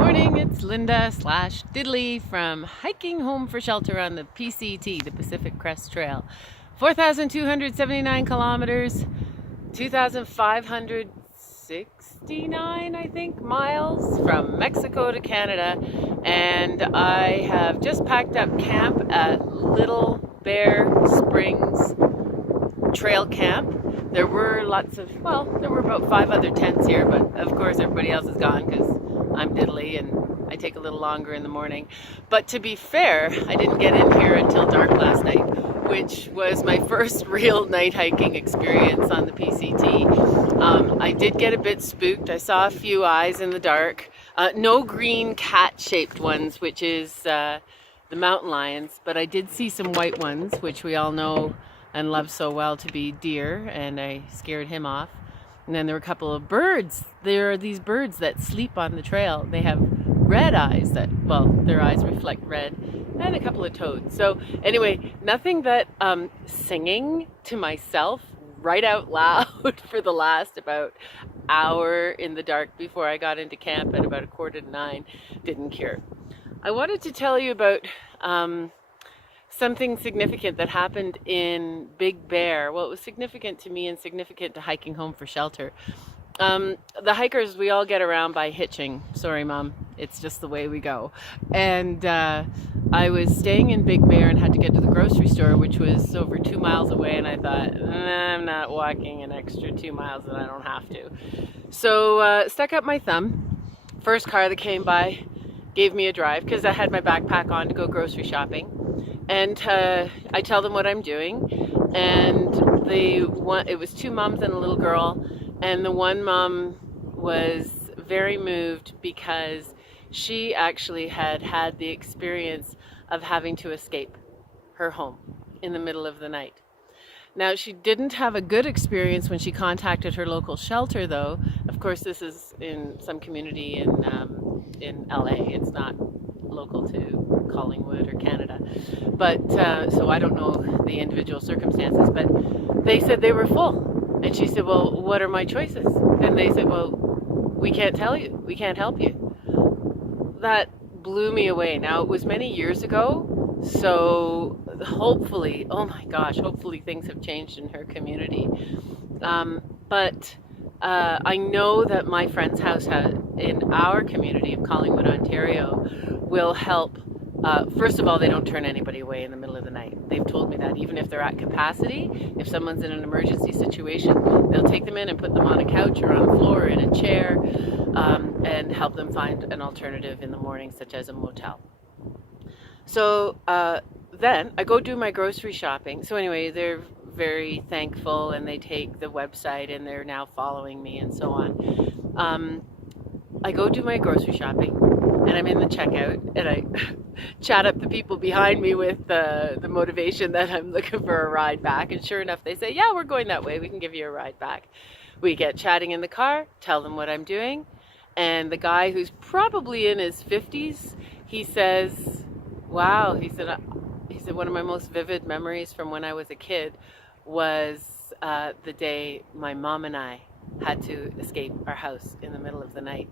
Morning, it's Linda/Diddley from hiking home for shelter on the PCT, the Pacific Crest Trail. 4,279 kilometers, 2,569, I think, miles from Mexico to Canada. And I have just packed up camp at Little Bear Springs Trail Camp. There were there were about 5 other tents here, but of course everybody else is gone because I'm diddly and I take a little longer in the morning. But to be fair, I didn't get in here until dark last night, which was my first real night hiking experience on the PCT. I did get a bit spooked. I saw a few eyes in the dark. No green cat-shaped ones, which is the mountain lions, but I did see some white ones, which we all know and love so well to be deer, and I scared him off. And then there were a couple of birds. There are these birds that sleep on the trail. They have red eyes their eyes reflect red, and a couple of toads. So anyway, nothing but singing to myself right out loud for the last about hour in the dark before I got into camp at about 8:45 didn't cure. I wanted to tell you about something significant that happened in Big Bear. Well, it was significant to me and significant to hiking home for shelter. The hikers, we all get around by hitching. Sorry, Mom. It's just the way we go. And I was staying in Big Bear and had to get to the grocery store, which was over 2 miles away. And I thought, I'm not walking an extra 2 miles that I don't have to. So stuck up my thumb. First car that came by gave me a drive because I had my backpack on to go grocery shopping. And I tell them what I'm doing, and it was 2 moms and a little girl, and the one mom was very moved because she actually had the experience of having to escape her home in the middle of the night. Now, she didn't have a good experience when she contacted her local shelter, though. Of course, this is in some community in LA. It's not local to Collingwood or Canada, but so I don't know the individual circumstances, but they said they were full, and she said, well, what are my choices? And they said, well, we can't tell you, we can't help you. That blew me away. Now, it was many years ago, so hopefully, oh my gosh, hopefully things have changed in her community. But I know that my friend's house in our community of Collingwood, Ontario, will help. First of all, they don't turn anybody away in the middle of the night. They've told me that even if they're at capacity, if someone's in an emergency situation, they'll take them in and put them on a couch or on a floor or in a chair, and help them find an alternative in the morning, such as a motel. So then I go do my grocery shopping. So anyway, they're very thankful, and they take the website, and they're now following me and so on. I go do my grocery shopping, and I'm in the checkout, and I chat up the people behind me with the motivation that I'm looking for a ride back. And sure enough, they say, yeah, we're going that way. We can give you a ride back. We get chatting in the car, tell them what I'm doing. And the guy, who's probably in his 50s, he says, wow, he said, one of my most vivid memories from when I was a kid was the day my mom and I had to escape our house in the middle of the night.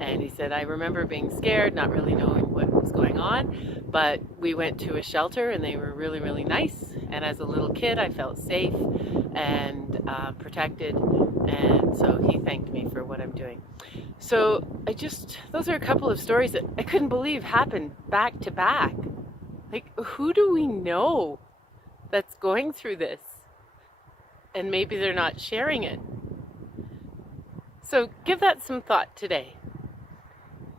And he said, I remember being scared, not really knowing what was going on, but we went to a shelter and they were really, really nice. And as a little kid, I felt safe and protected. And so he thanked me for what I'm doing. So those are a couple of stories that I couldn't believe happened back to back. Like, who do we know that's going through this? And maybe they're not sharing it. So give that some thought today.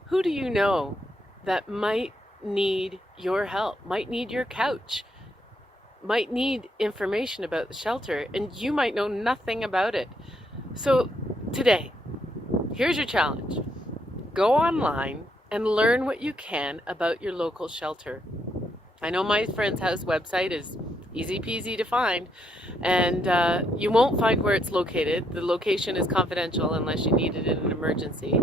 Who do you know that might need your help, might need your couch, might need information about the shelter, and you might know nothing about it? So today, here's your challenge. Go online and learn what you can about your local shelter. I know my friend's house website is easy peasy to find, and you won't find where it's located. The location is confidential unless you need it in an emergency.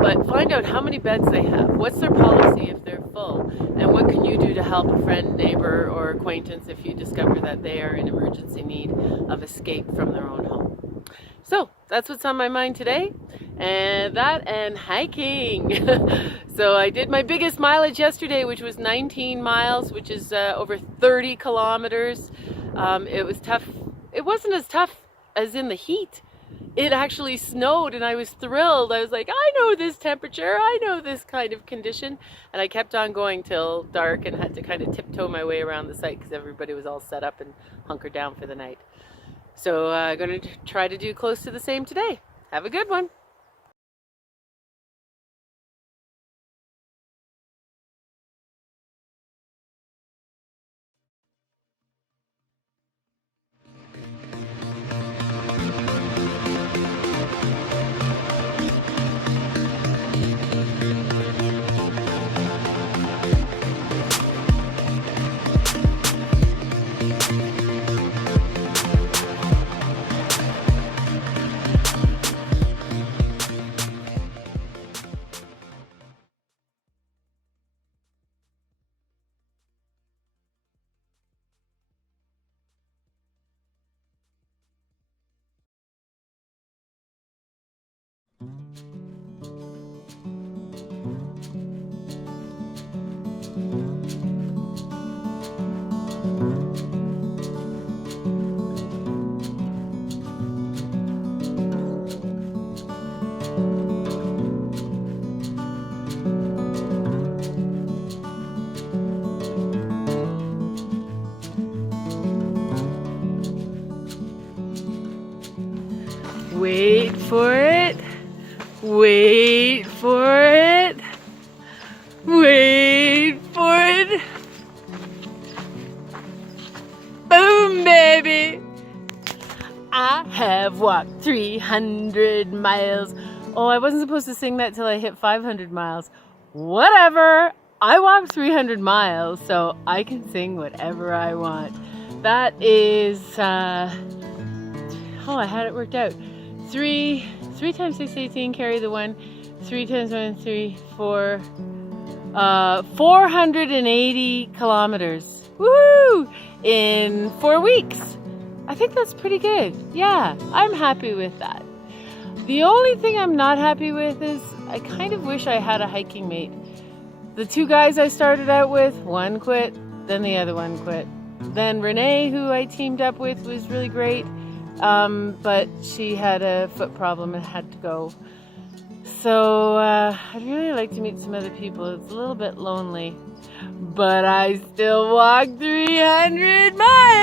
But find out how many beds they have, what's their policy if they're full, and what can you do to help a friend, neighbor, or acquaintance if you discover that they are in emergency need of escape from their own home. So that's what's on my mind today, And that and hiking. So I did my biggest mileage yesterday, which was 19 miles, which is over 30 kilometers. It was tough. It wasn't as tough as in the heat. It actually snowed and I was thrilled. I was like, I know this temperature, I know this kind of condition. And I kept on going till dark and had to kind of tiptoe my way around the site because everybody was all set up and hunkered down for the night. So I'm going to try to do close to the same today. Have a good one. Wait for it. Wait for it. Wait for it. Boom, baby. I have walked 300 miles. Oh, I wasn't supposed to sing that till I hit 500 miles. Whatever. I walked 300 miles, so I can sing whatever I want. That is, I had it worked out. 3 times 6, 18, carry the 1. 3 times 1, 3, 4. 480 kilometers. Woo! In 4 weeks. I think that's pretty good. Yeah, I'm happy with that. The only thing I'm not happy with is I kind of wish I had a hiking mate. The 2 guys I started out with, one quit, then the other one quit. Then Renee, who I teamed up with, was really great. But she had a foot problem and had to go. So I'd really like to meet some other people. It's a little bit lonely, but I still walked 300 miles.